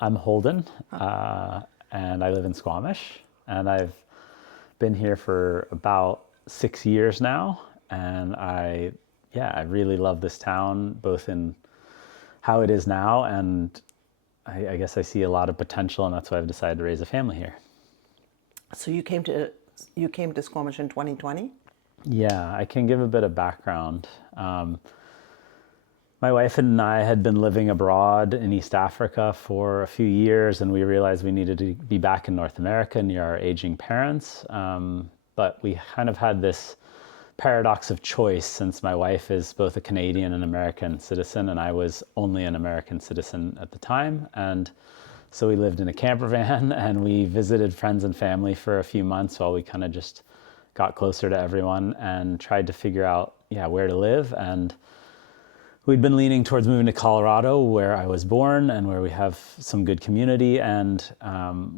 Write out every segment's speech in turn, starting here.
I'm Holden, and I live in Squamish, and I've been here for about 6 years now, and I really love this town, both in how it is now, and I guess I see a lot of potential, and that's why I've decided to raise a family here. So you came to Squamish in 2020? Yeah, I can give a bit of background. My wife and I had been living abroad in East Africa for a few years, and we realized we needed to be back in North America near our aging parents. But we kind of had this paradox of choice, since my wife is both a Canadian and American citizen, and I was only an American citizen at the time. And so we lived in a camper van and we visited friends and family for a few months while we kind of just got closer to everyone and tried to figure out, where to live. And we'd been leaning towards moving to Colorado, where I was born and where we have some good community. And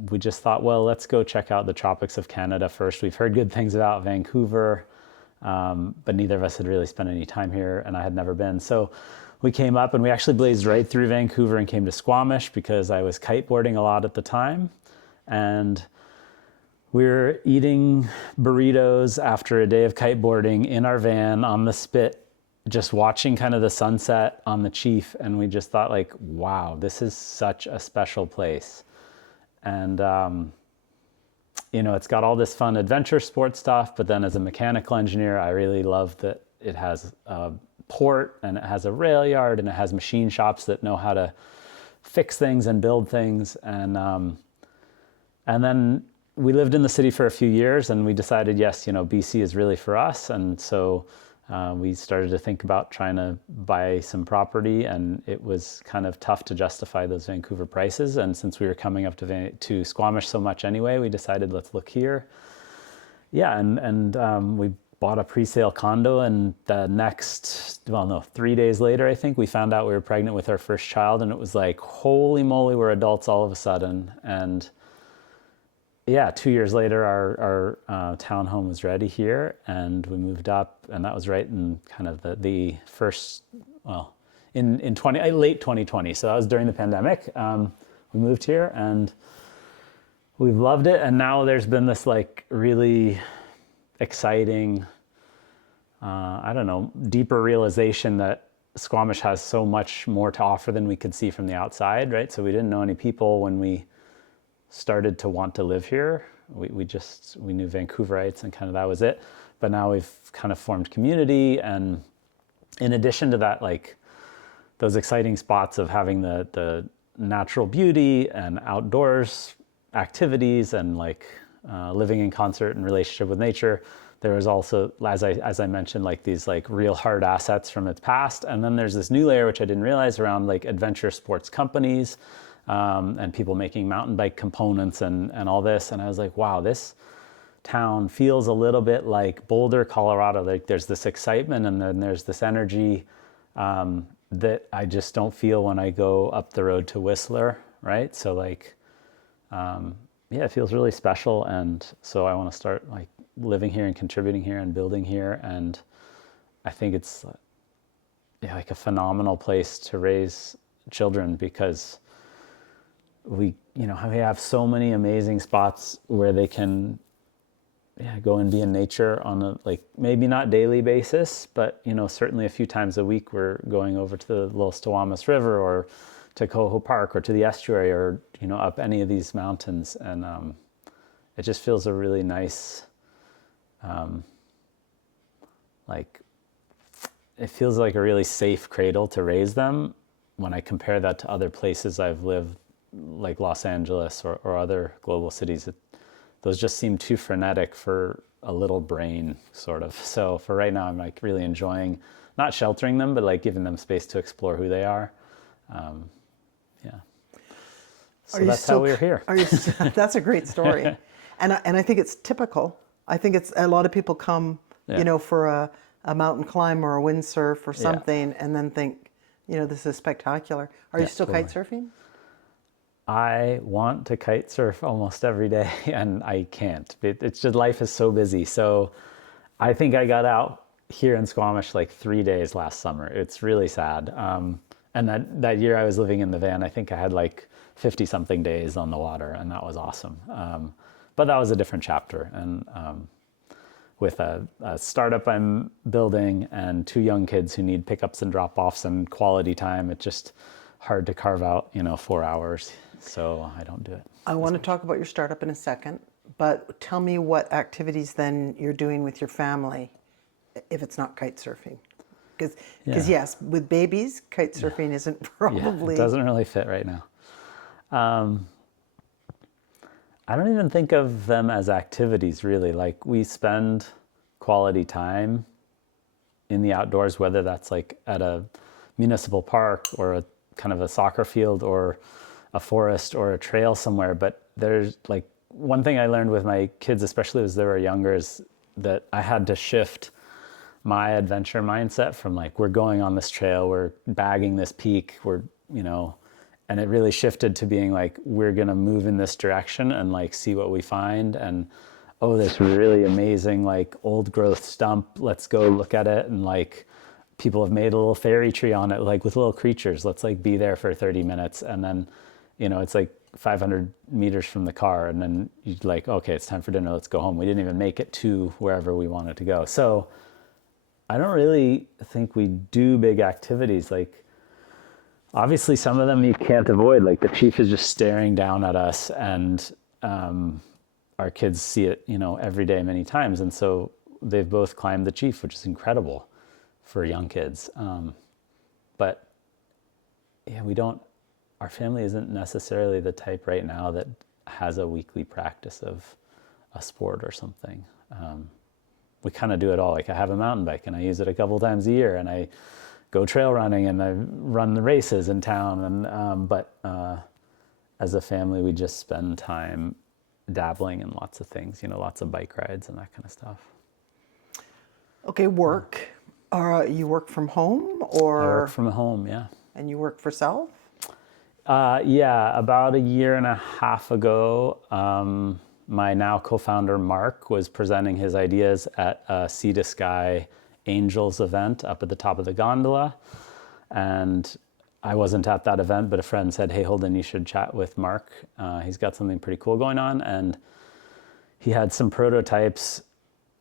we just thought, well, let's go check out the tropics of Canada first. We've heard good things about Vancouver, but neither of us had really spent any time here, and I had never been. So we came up and we actually blazed right through Vancouver and came to Squamish because I was kiteboarding a lot at the time. And we were eating burritos after a day of kiteboarding in our van on the spit, just watching kind of the sunset on the Chief. And we just thought, like, wow, this is such a special place. And, it's got all this fun adventure sports stuff, but then as a mechanical engineer, I really love that it has a port and it has a rail yard and it has machine shops that know how to fix things and build things. And then we lived in the city for a few years and we decided, yes, BC is really for us. And so we started to think about trying to buy some property, and it was kind of tough to justify those Vancouver prices. And since we were coming up to Squamish so much anyway, we decided, let's look here. Yeah, and we bought a pre-sale condo, and the next, 3 days later, I think, we found out we were pregnant with our first child, and it was like, holy moly, we're adults all of a sudden. And 2 years later, our townhome was ready here, and we moved up, and that was right in kind of the first, in late 2020. So that was during the pandemic. We moved here, and we've loved it. And now there's been this like really exciting, deeper realization that Squamish has so much more to offer than we could see from the outside, right? So we didn't know any people when we started to want to live here. We knew Vancouverites and kind of that was it. But now we've kind of formed community, and in addition to that, like those exciting spots of having the natural beauty and outdoors activities and like living in concert and relationship with nature, there was also, as I mentioned, like these like real hard assets from its past. And then there's this new layer, which I didn't realize, around like adventure sports companies, and people making mountain bike components and all this. And I was like, wow, this town feels a little bit like Boulder, Colorado. Like there's this excitement and then there's this energy that I just don't feel when I go up the road to Whistler, right? So like, it feels really special. And so I want to start like living here and contributing here and building here. And I think it's like a phenomenal place to raise children, because we have so many amazing spots where they can go and be in nature on a, like, maybe not daily basis, but certainly a few times a week we're going over to the Little Squamish River or to Coho Park or to the estuary or up any of these mountains. And it just feels a really nice, it feels like a really safe cradle to raise them when I compare that to other places I've lived, like Los Angeles or other global cities. Those just seem too frenetic for a little brain, sort of. So for right now, I'm like really enjoying not sheltering them, but like giving them space to explore who they are. So that's how we're here. That's a great story. And I think it's typical. I think it's a lot of people come, for a mountain climb or a windsurf or something, and then think, this is spectacular. Are you still kite surfing? I want to kite surf almost every day, and I can't. It's just, life is so busy. So I think I got out here in Squamish like 3 days last summer. It's really sad. And And that year I was living in the van, I think I had like 50 something days on the water, and that was awesome. But that was a different chapter. And with a startup I'm building and 2 young kids who need pickups and drop-offs and quality time, it's just hard to carve out, 4 hours. So I don't do it. I want to talk about your startup in a second, but tell me what activities then you're doing with your family if it's not kite surfing. Because yes, with babies, kite surfing isn't probably... It doesn't really fit right now. I don't even think of them as activities, really. Like, we spend quality time in the outdoors, whether that's like at a municipal park or a kind of a soccer field or a forest or a trail somewhere. But there's like, one thing I learned with my kids, especially as they were younger, is that I had to shift my adventure mindset from like, we're going on this trail, we're bagging this peak, and it really shifted to being like, we're going to move in this direction and like see what we find. And, oh, this really amazing, like, old growth stump. Let's go look at it. And like, people have made a little fairy tree on it, like with little creatures. Let's like be there for 30 minutes. And then, it's like 500 meters from the car. And then you're like, okay, it's time for dinner. Let's go home. We didn't even make it to wherever we wanted to go. So I don't really think we do big activities. Like, obviously some of them you can't avoid. Like, the chief is just staring down at us, and our kids see it, every day, many times. And so they've both climbed the chief, which is incredible for young kids. But yeah, our family isn't necessarily the type right now that has a weekly practice of a sport or something. We kind of do it all. Like, I have a mountain bike and I use it a couple times a year, and I go trail running and I run the races in town. And but as a family, we just spend time dabbling in lots of things, lots of bike rides and that kind of stuff. Okay, work. You work from home, or? I work from home, yeah. And you work for self? Yeah, about a year and a half ago, my now co-founder Mark was presenting his ideas at a Sea to Sky Angels event up at the top of the gondola. And I wasn't at that event, but a friend said, hey, Holden, you should chat with Mark. He's got something pretty cool going on. And he had some prototypes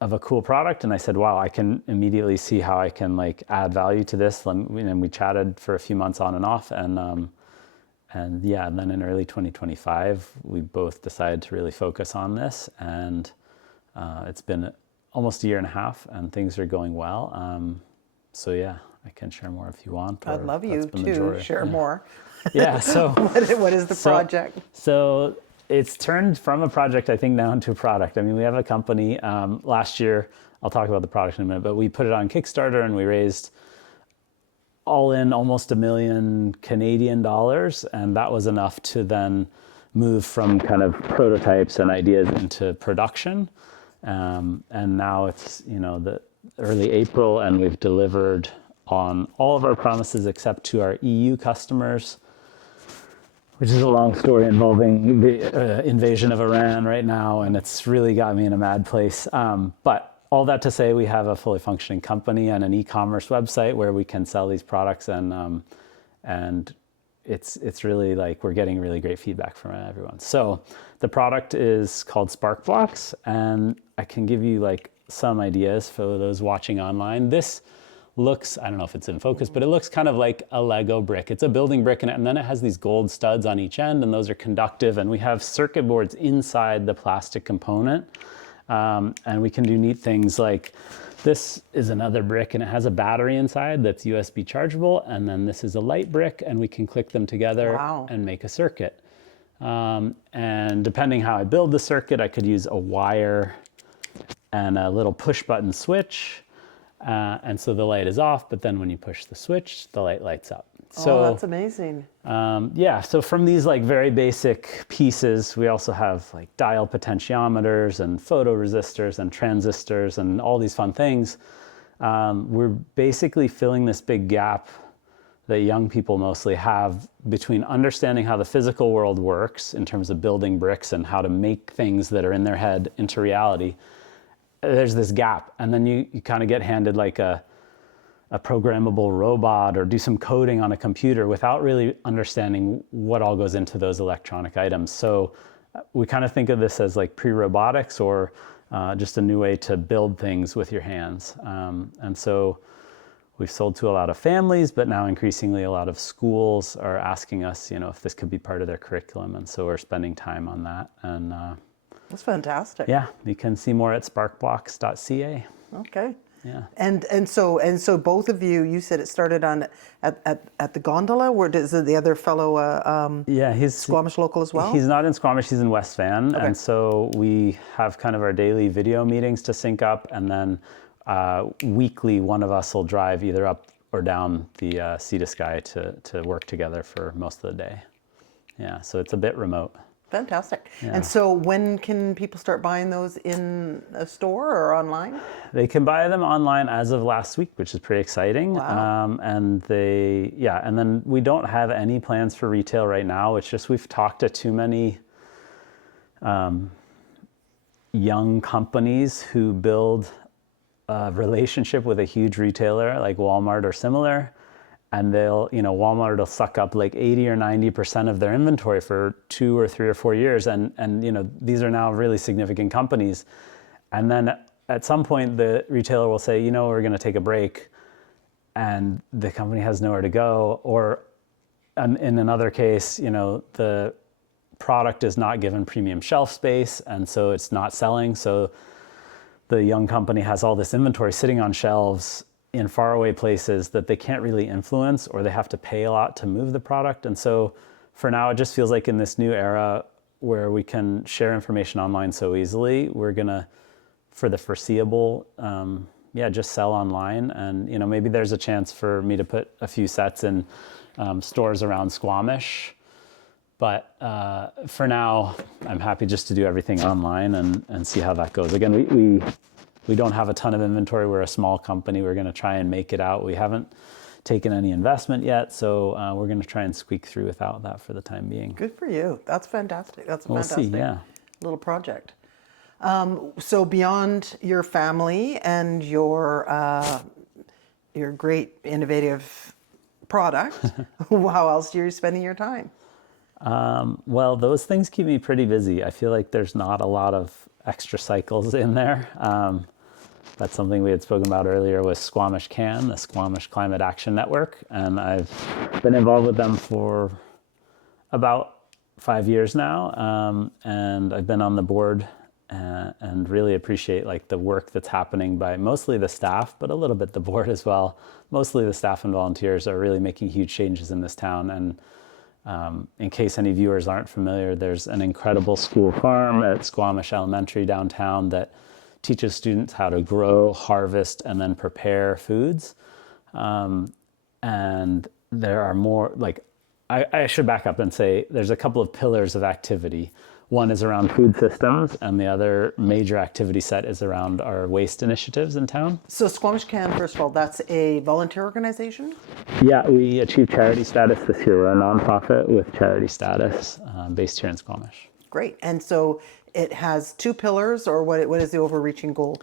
of a cool product. And I said, wow, I can immediately see how I can like add value to this. And we chatted for a few months on and off. And then in early 2025, we both decided to really focus on this. And it's been almost a year and a half, and things are going well. So yeah, I can share more if you want. I'd love you to share more. Yeah. So what is the project? So it's turned from a project, I think, now into a product. I mean, we have a company. Last year, I'll talk about the product in a minute, but we put it on Kickstarter and we raised all in almost $1 million Canadian dollars, and that was enough to then move from kind of prototypes and ideas into production. And now it's the early April, and we've delivered on all of our promises except to our EU customers, which is a long story involving the invasion of Iran right now, and it's really got me in a mad place. But all that to say, we have a fully functioning company and an e-commerce website where we can sell these products, and it's really like we're getting really great feedback from everyone. So the product is called SparkBlocks, and I can give you like some ideas for those watching online. This looks, I don't know if it's in focus, but it looks kind of like a Lego brick. It's a building brick, and then it has these gold studs on each end, and those are conductive, and we have circuit boards inside the plastic component. And we can do neat things like this is another brick, and it has a battery inside that's USB chargeable. And then this is a light brick, and we can click them together and make a circuit. And depending how I build the circuit, I could use a wire and a little push button switch. And so the light is off, but then when you push the switch, the light lights up. So, that's amazing. So from these like very basic pieces, we also have like dial potentiometers and photoresistors and transistors and all these fun things. We're basically filling this big gap that young people mostly have between understanding how the physical world works in terms of building bricks and how to make things that are in their head into reality. There's this gap, and then you kind of get handed like a a programmable robot or do some coding on a computer without really understanding what all goes into those electronic items. So we kind of think of this as like pre-robotics, or just a new way to build things with your hands. And so we've sold to a lot of families, but now increasingly a lot of schools are asking us, if this could be part of their curriculum. And so we're spending time on that. And that's fantastic. yeah, you can see more at sparkblocks.ca. Okay. Yeah. And so both of you, you said it started at the gondola. Where does the other fellow? Yeah, he's Squamish local as well. He's not in Squamish. He's in West Van, Okay. and so we have kind of our daily video meetings to sync up, and then weekly one of us will drive either up or down the Sea to Sky to work together for most of the day. Yeah, so it's a bit remote. Fantastic. Yeah. And so when can people start buying those in a store or online? They can buy them online as of last week, which is pretty exciting. Wow. And then we don't have any plans for retail right now. It's just we've talked to too many young companies who build a relationship with a huge retailer like Walmart or similar. And Walmart will suck up like 80 or 90% of their inventory for 2 or 3 or 4 years. And these are now really significant companies. And then at some point, the retailer will say, we're going to take a break. And the company has nowhere to go. Or in another case, the product is not given premium shelf space. And so it's not selling. So the young company has all this inventory sitting on shelves in faraway places that they can't really influence, or they have to pay a lot to move the product. And so for now, it just feels like in this new era where we can share information online so easily, we're gonna, for the foreseeable, just sell online. And maybe there's a chance for me to put a few sets in stores around Squamish. But for now, I'm happy just to do everything online and see how that goes. Again, we don't have a ton of inventory. We're a small company. We're going to try and make it out. We haven't taken any investment yet, so we're going to try and squeak through without that for the time being. Good for you. That's fantastic. That's a We'll fantastic see, yeah. little project. So beyond your family and your great innovative product, how else are you spending your time? Well, those things keep me pretty busy. I feel like there's not a lot of extra cycles in there. That's something we had spoken about earlier with Squamish CAN, the Squamish Climate Action Network. And I've been involved with them for about 5 years now. And I've been on the board and really appreciate like the work that's happening by mostly the staff, but a little bit the board as well. Mostly the staff and volunteers are really making huge changes in this town. And in case any viewers aren't familiar, there's an incredible school farm at Squamish Elementary downtown that teaches students how to grow, harvest, and then prepare foods. And there are more, I should back up and say there's a couple of pillars of activity. One is around food systems, and the other major activity set is around our waste initiatives in town. So Squamish CAN, first of all, that's a volunteer organization? Yeah, we achieved charity status this year. We're a nonprofit with charity status based here in Squamish. Great. And so it has 2 pillars, or what is the overreaching goal?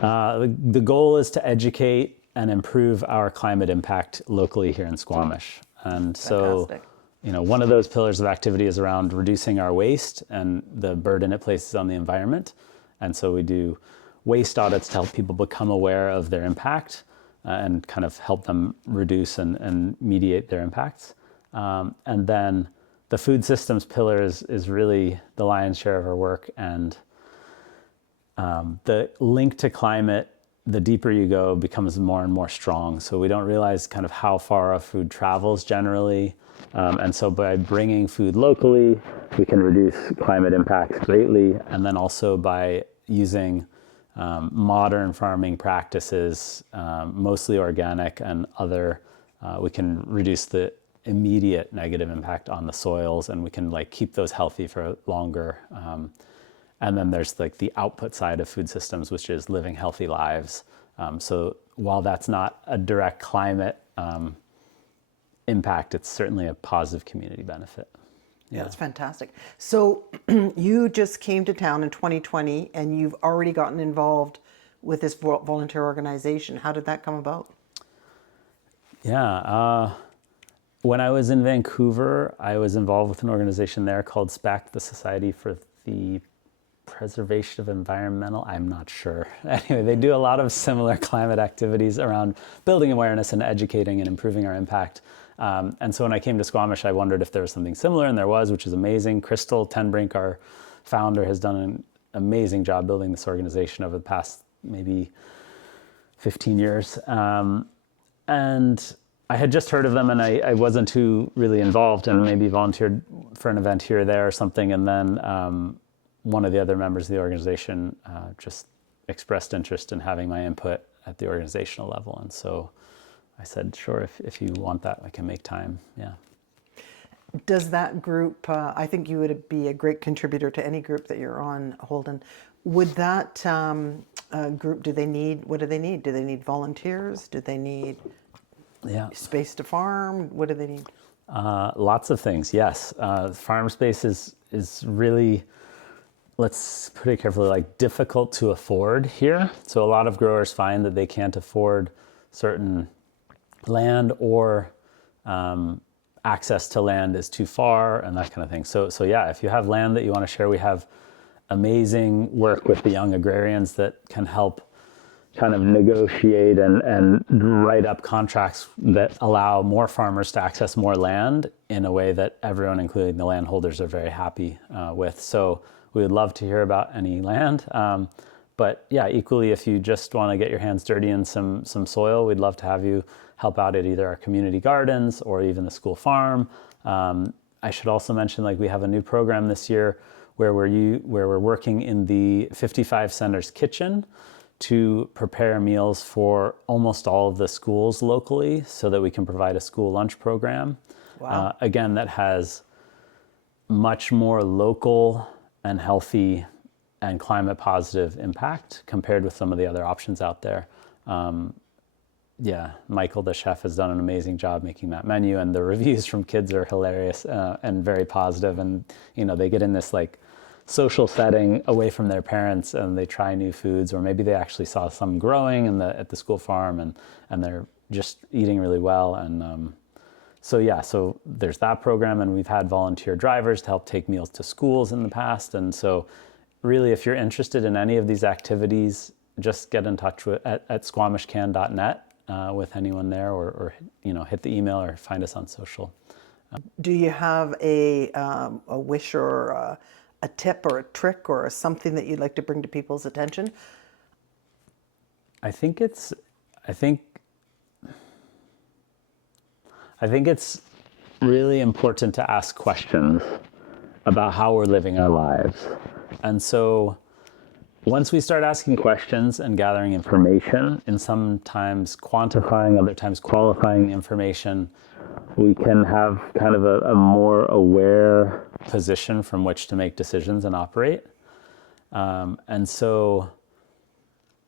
The goal is to educate and improve our climate impact locally here in Squamish. And so, Fantastic. One of those pillars of activity is around reducing our waste and the burden it places on the environment. And so we do waste audits to help people become aware of their impact and kind of help them reduce and mediate their impacts. And then the food systems pillar is really the lion's share of our work. And the link to climate, the deeper you go, becomes more and more strong. So we don't realize kind of how far our food travels generally. And so by bringing food locally, we can reduce climate impacts greatly. And then also by using modern farming practices, mostly organic and other, we can reduce the immediate negative impact on the soils, and we can keep those healthy for longer. And then there's the output side of food systems, which is living healthy lives. So while that's not a direct climate impact, it's certainly a positive community benefit. Yeah, that's fantastic. So you just came to town in 2020 and you've already gotten involved with this volunteer organization. How did that come about? Yeah. When I was in Vancouver, I was involved with an organization there called SPAC, the Society for the Preservation of Environmental. I'm not sure. Anyway, they do a lot of similar climate activities around building awareness and educating and improving our impact. And so when I came to Squamish, I wondered if there was something similar, and there was, which is amazing. Crystal Tenbrink, our founder, has done an amazing job building this organization over the past maybe 15 years. And I had just heard of them, and I wasn't too really involved, and maybe volunteered for an event here or there or something. And then one of the other members of the organization just expressed interest in having my input at the organizational level. And so I said, sure, if you want that, I can make time. Yeah. Does that group, I think you would be a great contributor to any group that you're on, Holden. Would that group, what do they need? Do they need volunteers? Do they need space to farm? What do they need? Lots of things, yes. Farm space is really, let's put it carefully, like difficult to afford here. So a lot of growers find that they can't afford certain land, or access to land is too far, and that kind of thing. So yeah, if you have land that you want to share, we have amazing work with the young agrarians that can help kind of negotiate and write up contracts that allow more farmers to access more land in a way that everyone, including the landholders, are very happy with. So we would love to hear about any land. But yeah, equally, if you just want to get your hands dirty in some soil, we'd love to have you help out at either our community gardens or even the school farm. I should also mention, like, we have a new program this year where we're working in the 55 Centers kitchen to prepare meals for almost all of the schools locally, so that we can provide a school lunch program. Wow. Again, that has much more local and healthy and climate positive impact compared with some of the other options out there. Michael, the chef, has done an amazing job making that menu, and the reviews from kids are hilarious and very positive. And they get in this like social setting away from their parents, and they try new foods, or maybe they actually saw some growing at the school farm, and they're just eating really well. And so there's that program, and we've had volunteer drivers to help take meals to schools in the past. And so really, if you're interested in any of these activities, just get in touch at squamishcan.net with anyone there, or hit the email or find us on social. Do you have a wish or a tip or a trick or something that you'd like to bring to people's attention? I think it's really important to ask questions about how we're living our lives. And so once we start asking questions and gathering information, and sometimes quantifying, other times qualifying the information, we can have kind of a more aware position from which to make decisions and operate. And so,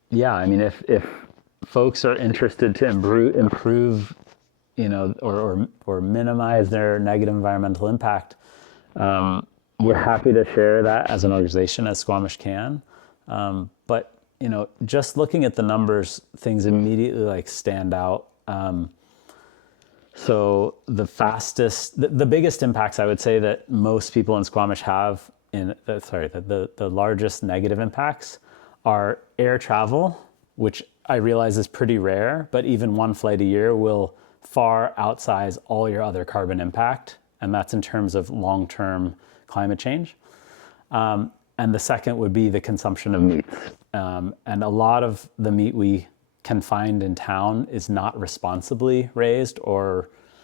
yeah, I mean, if folks are interested to improve, or minimize their negative environmental impact, we're happy to share that as an organization, as Squamish Can. But just looking at the numbers, things immediately stand out. So the biggest impacts, I would say, that most people in Squamish have the largest negative impacts are air travel, which I realize is pretty rare, but even one flight a year will far outsize all your other carbon impact. And that's in terms of long-term climate change. And the second would be the consumption of meat. And a lot of the meat we can find in town is not responsibly raised,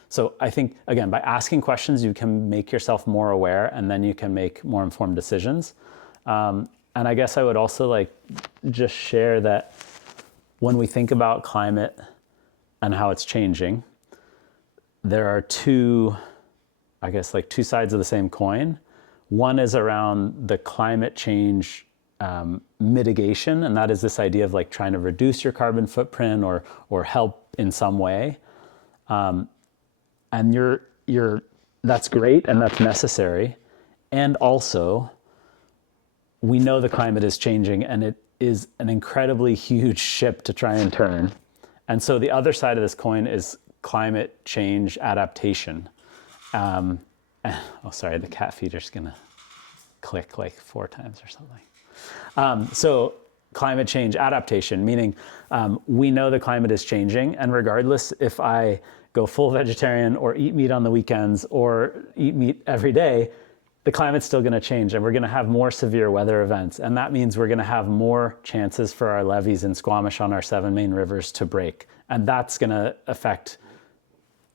so I think, again, by asking questions, you can make yourself more aware, and then you can make more informed decisions. And I guess I would also just share that when we think about climate and how it's changing, there are two sides of the same coin. One is around the climate change mitigation, and that is this idea of trying to reduce your carbon footprint or help in some way. And that's great, and that's necessary. And also, we know the climate is changing, and it is an incredibly huge ship to try and turn. And so the other side of this coin is climate change adaptation. Oh, sorry, the cat feeder's gonna click like 4 times or something. So climate change adaptation, meaning we know the climate is changing, and regardless if I go full vegetarian or eat meat on the weekends or eat meat every day, the climate's still going to change, and we're going to have more severe weather events. And that means we're going to have more chances for our levees in Squamish on our 7 main rivers to break. And that's going to affect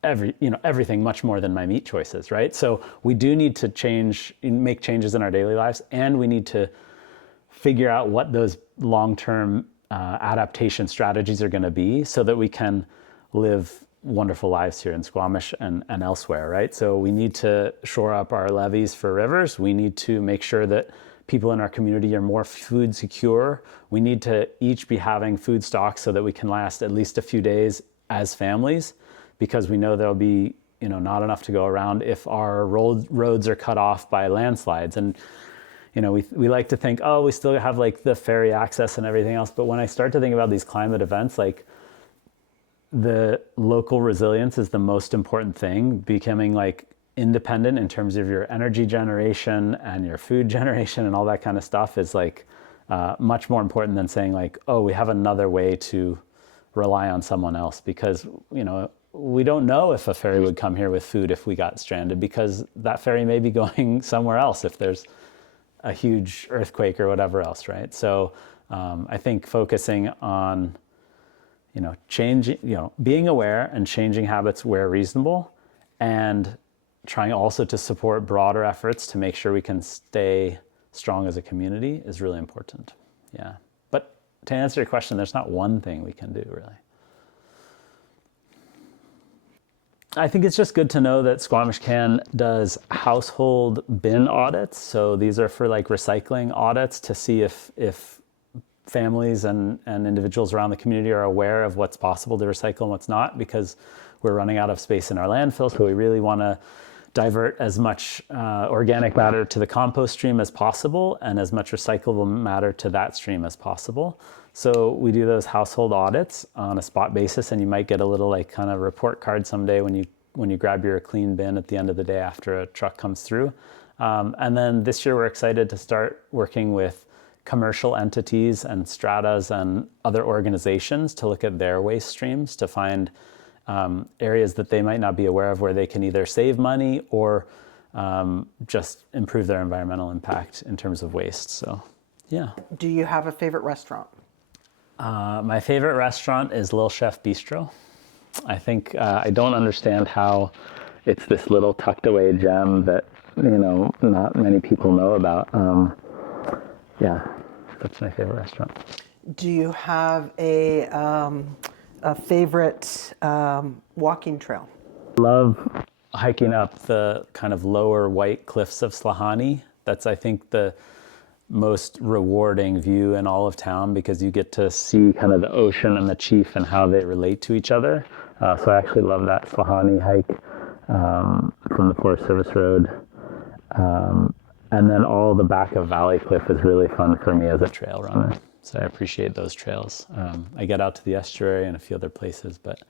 everything much more than my meat choices, right? So we do need to make changes in our daily lives, and we need to figure out what those long-term adaptation strategies are going to be so that we can live wonderful lives here in Squamish and elsewhere, right? So we need to shore up our levees for rivers. We need to make sure that people in our community are more food secure. We need to each be having food stocks so that we can last at least a few days as families, because we know there'll be not enough to go around if our roads are cut off by landslides. And we like to think, oh, we still have like the ferry access and everything else. But when I start to think about these climate events, like the local resilience is the most important thing. Becoming like independent in terms of your energy generation and your food generation and all that kind of stuff is like much more important than saying like, oh, we have another way to rely on someone else, because we don't know if a ferry would come here with food if we got stranded, because that ferry may be going somewhere else if there's a huge earthquake or whatever else, right? So I think focusing on being aware and changing habits where reasonable, and trying also to support broader efforts to make sure we can stay strong as a community is really important. Yeah. But to answer your question, there's not one thing we can do, really. I think it's just good to know that Squamish Can does household bin audits. So these are for like recycling audits to see if families and individuals around the community are aware of what's possible to recycle and what's not, because we're running out of space in our landfill. So we really want to divert as much organic matter to the compost stream as possible, and as much recyclable matter to that stream as possible. So we do those household audits on a spot basis, and you might get a little like kind of report card someday when you grab your clean bin at the end of the day after a truck comes through. And then this year we're excited to start working with commercial entities and stratas and other organizations to look at their waste streams to find areas that they might not be aware of where they can either save money or just improve their environmental impact in terms of waste. So, yeah. Do you have a favorite restaurant? My favorite restaurant is Little Chef Bistro. I think I don't understand how it's this little tucked away gem that not many people know about. Yeah, that's my favorite restaurant. Do you have a favorite walking trail? Love hiking up the kind of lower white cliffs of Slahani. That's, I think, the most rewarding view in all of town, because you get to see kind of the ocean and the Chief and how they relate to each other. So I actually love that Slahani hike from the Forest Service Road. And then all the back of Valley Cliff is really fun for me as a trail runner. So I appreciate those trails. I get out to the estuary and a few other places, but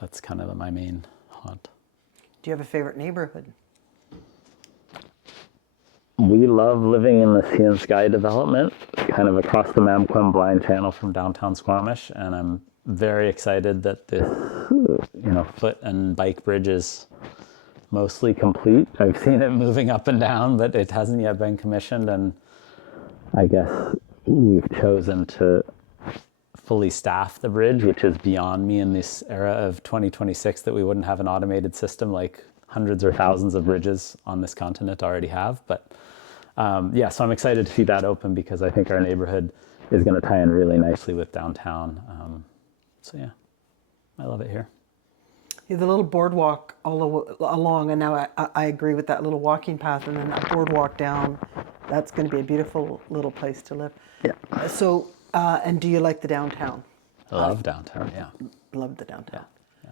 that's kind of my main haunt. Do you have a favorite neighborhood? We love living in the Sea and Sky development, kind of across the Mamquam Blind Channel from downtown Squamish, and I'm very excited that this, foot and bike bridge is mostly complete. I've seen it moving up and down, but it hasn't yet been commissioned, and I guess we've chosen to fully staff the bridge, which is beyond me in this era of 2026 that we wouldn't have an automated system like hundreds or thousands of bridges on this continent already have. But so I'm excited to see that open, because I think our neighborhood is going to tie in really nicely with downtown. I love it here. Yeah, the little boardwalk all along, and now I agree with that little walking path, and then that boardwalk down. That's going to be a beautiful little place to live. Yeah. So, and do you like the downtown? I love downtown, yeah. Love the downtown. Yeah.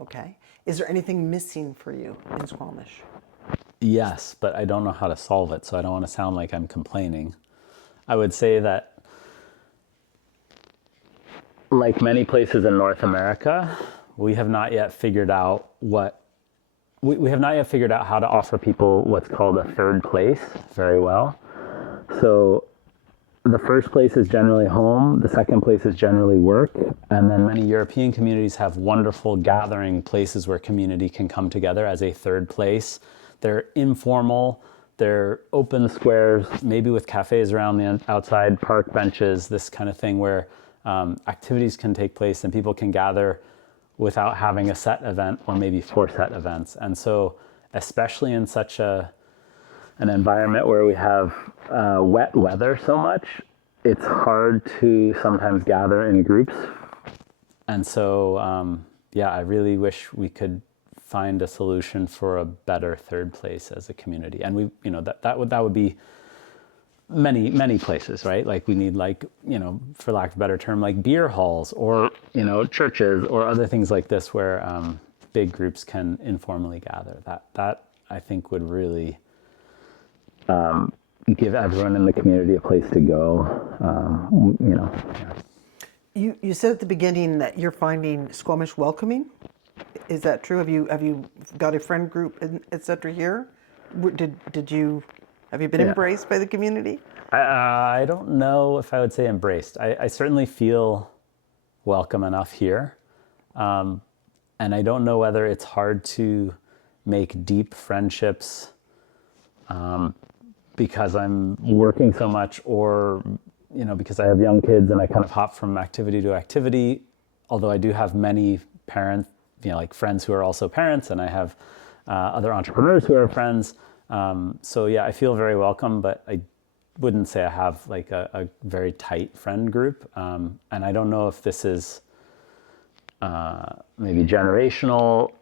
Okay. Is there anything missing for you in Squamish? Yes, but I don't know how to solve it, so I don't want to sound like I'm complaining. I would say that, like many places in North America, we have not yet figured out we have not yet figured out how to offer people what's called a third place very well. So the first place is generally home, the second place is generally work, and then many European communities have wonderful gathering places where community can come together as a third place. They're informal, they're open squares, maybe with cafes around the outside, park benches, this kind of thing where activities can take place and people can gather without having a set event or maybe 4 set events. And so, especially in such an environment where we have wet weather so much, it's hard to sometimes gather in groups. And so, I really wish we could find a solution for a better third place as a community. And that would be many places, right? Like we need, like, for lack of a better term, like beer halls or, churches or other things like this where big groups can informally gather. That I think would really give everyone in the community a place to go. You said at the beginning that you're finding Squamish welcoming. Is that true? Have you got a friend group, et cetera, here? Have you been embraced by the community? I don't know if I would say embraced. I certainly feel welcome enough here. And I don't know whether it's hard to make deep friendships because I'm working so much, or because I have young kids and I kind of hop from activity to activity. Although I do have many parents, like friends who are also parents, and I have other entrepreneurs who are friends. I feel very welcome, but I wouldn't say I have like a very tight friend group. And I don't know if this is maybe generational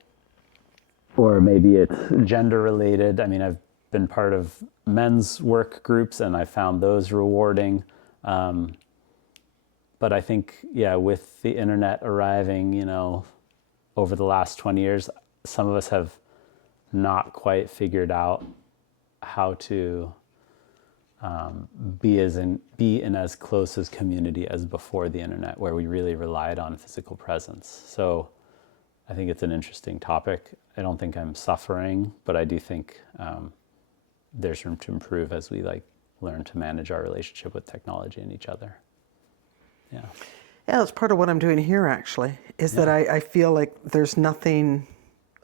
or maybe it's gender related. I mean, I've been part of men's work groups and I found those rewarding. But I think, with the internet arriving, over the last 20 years, some of us have not quite figured out how to be in as close as community as before the internet, where we really relied on physical presence. So I think it's an interesting topic. I don't think I'm suffering, but I do think there's room to improve as we learn to manage our relationship with technology and each other. Yeah, that's part of what I'm doing here, actually, is that I feel like there's nothing,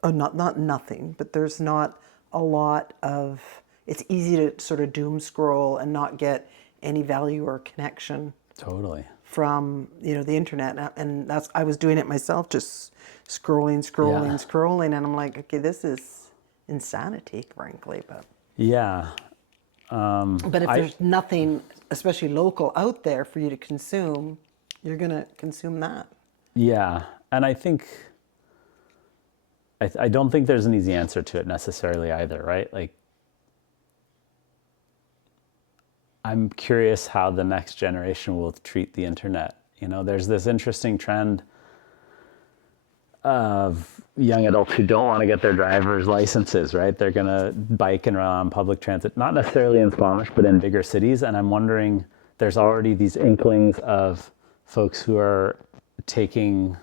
not nothing, but there's not a lot of, it's easy to sort of doom scroll and not get any value or connection. Totally. From, the internet. And I was doing it myself, just scrolling. And I'm like, okay, this is insanity, frankly. But yeah. But if there's nothing, especially local, out there for you to consume, you're going to consume that. Yeah. And I think, I don't think there's an easy answer to it necessarily either, right? Like, I'm curious how the next generation will treat the internet. There's this interesting trend of young adults who don't want to get their driver's licenses, right? They're going to bike and run on public transit, not necessarily in Squamish, but in bigger cities. And I'm wondering, there's already these inklings of folks who are taking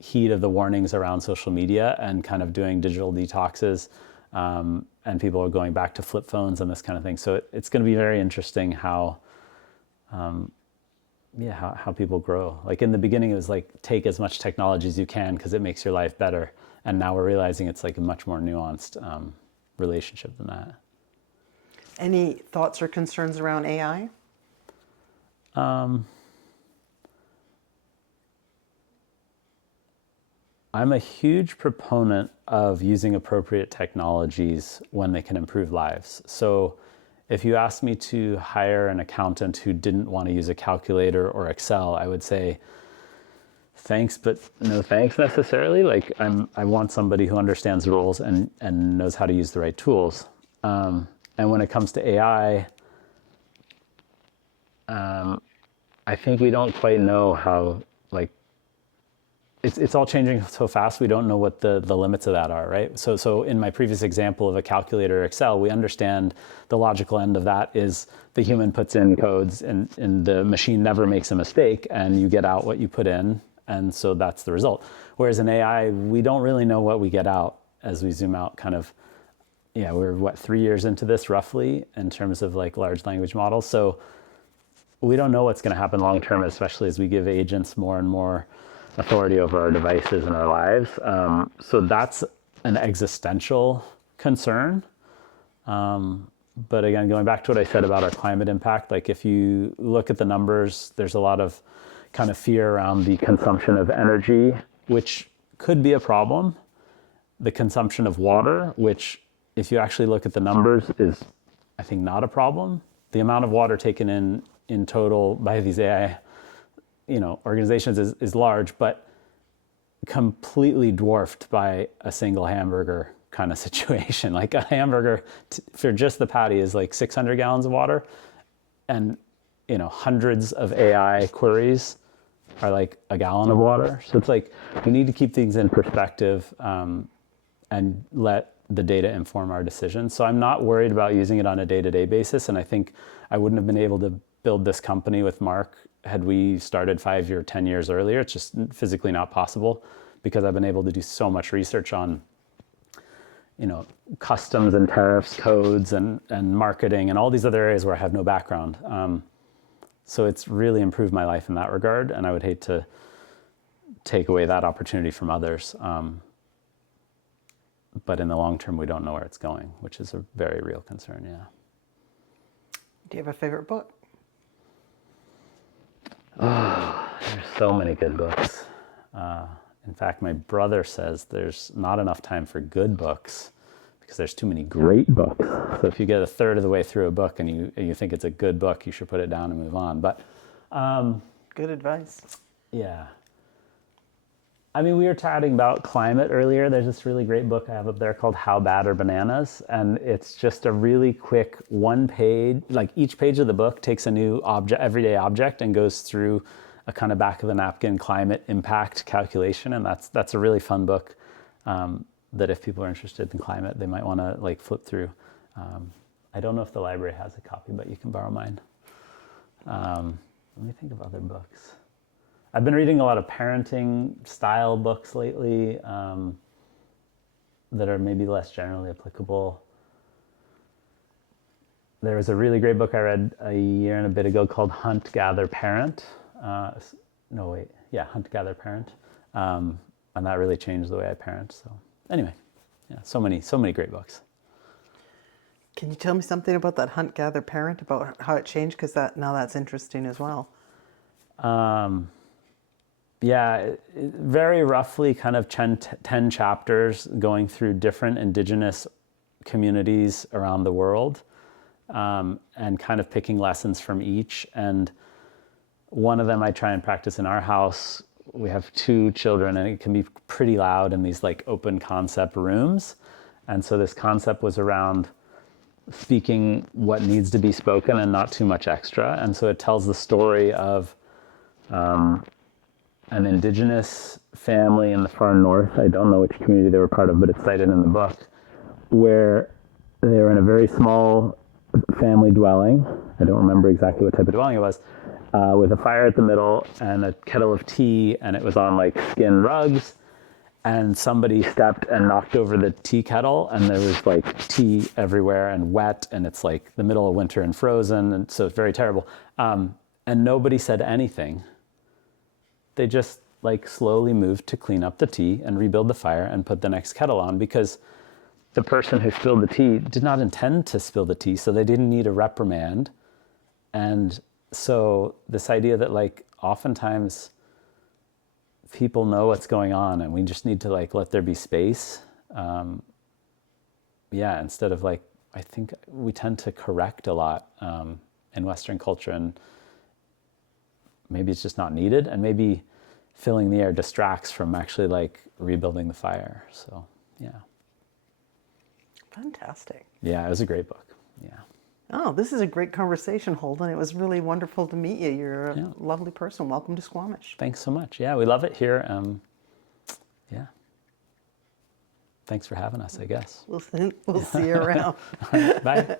heed of the warnings around social media and kind of doing digital detoxes. And people are going back to flip phones and this kind of thing. So it's going to be very interesting how people grow. Like in the beginning, it was take as much technology as you can because it makes your life better. And now we're realizing it's a much more nuanced relationship than that. Any thoughts or concerns around AI? I'm a huge proponent of using appropriate technologies when they can improve lives. So if you asked me to hire an accountant who didn't want to use a calculator or Excel, I would say, thanks, but no thanks necessarily. I want somebody who understands the rules and knows how to use the right tools. And when it comes to AI, I think we don't quite know how, it's all changing so fast, we don't know what the limits of that are, right? So in my previous example of a calculator or Excel, we understand the logical end of that is the human puts in codes and the machine never makes a mistake and you get out what you put in. And so that's the result. Whereas in AI, we don't really know what we get out as we zoom out kind of, yeah, we're 3 years into this roughly in terms of like large language models. So we don't know what's going to happen long term, especially as we give agents more and more authority over our devices and our lives. So that's an existential concern. But again, going back to what I said about our climate impact, like if you look at the numbers, there's a lot of kind of fear around the consumption of energy, which could be a problem. The consumption of water, which if you actually look at the numbers is, I think, not a problem. The amount of water taken in total by these AI, organizations is large, but completely dwarfed by a single hamburger kind of situation. Like a hamburger for just the patty is like 600 gallons of water, and hundreds of AI queries are like a gallon of water. So it's like we need to keep things in perspective and let the data inform our decisions. So I'm not worried about using it on a day-to-day basis, and I think I wouldn't have been able to build this company with Mark had we started 5 or 10 years earlier. It's just physically not possible because I've been able to do so much research on customs and tariffs, codes and marketing and all these other areas where I have no background. So it's really improved my life in that regard, and I would hate to take away that opportunity from others. But in the long term, we don't know where it's going, which is a very real concern, yeah. Do you have a favorite book? Oh, there's so many good books. In fact, my brother says there's not enough time for good books because there's too many great books. So if you get a third of the way through a book and you think it's a good book, you should put it down and move on. But good advice. Yeah. I mean, we were chatting about climate earlier. There's this really great book I have up there called How Bad Are Bananas? And it's just a really quick one page, like each page of the book takes a new object, everyday object, and goes through a kind of back of the napkin climate impact calculation. And that's a really fun book that if people are interested in climate, they might want to like flip through. I don't know if the library has a copy, but you can borrow mine. Let me think of other books. I've been reading a lot of parenting style books lately that are maybe less generally applicable. There was a really great book I read a year and a bit ago called Hunt, Gather, Parent. Hunt, Gather, Parent. And that really changed the way I parent. So anyway, yeah, so many great books. Can you tell me something about that Hunt, Gather, Parent, about how it changed? Because that's interesting as well. Yeah, very roughly kind of 10 chapters going through different indigenous communities around the world and kind of picking lessons from each. And one of them I try and practice in our house. We have 2 children and it can be pretty loud in these like open concept rooms. And so this concept was around speaking what needs to be spoken and not too much extra. And so it tells the story of an indigenous family in the far north. I don't know which community they were part of, but it's cited in the book, where they were in a very small family dwelling. I don't remember exactly what type of dwelling it was, with a fire at the middle and a kettle of tea, and it was on like skin rugs. And somebody stepped and knocked over the tea kettle, and there was like tea everywhere and wet, and it's like the middle of winter and frozen, and so it's very terrible. And nobody said anything. They just like slowly moved to clean up the tea and rebuild the fire and put the next kettle on, because the person who spilled the tea did not intend to spill the tea, so they didn't need a reprimand. And so this idea that like oftentimes people know what's going on and we just need to like let there be space. Instead of like, I think we tend to correct a lot in Western culture, and maybe it's just not needed, and maybe filling the air distracts from actually like rebuilding the fire. So yeah. Fantastic. Yeah, it was a great book. Yeah. Oh, this is a great conversation, Holden. It was really wonderful to meet you. You're a lovely person. Welcome to Squamish. Thanks so much. Yeah, we love it here. Thanks for having us, I guess. We'll see you around. Bye.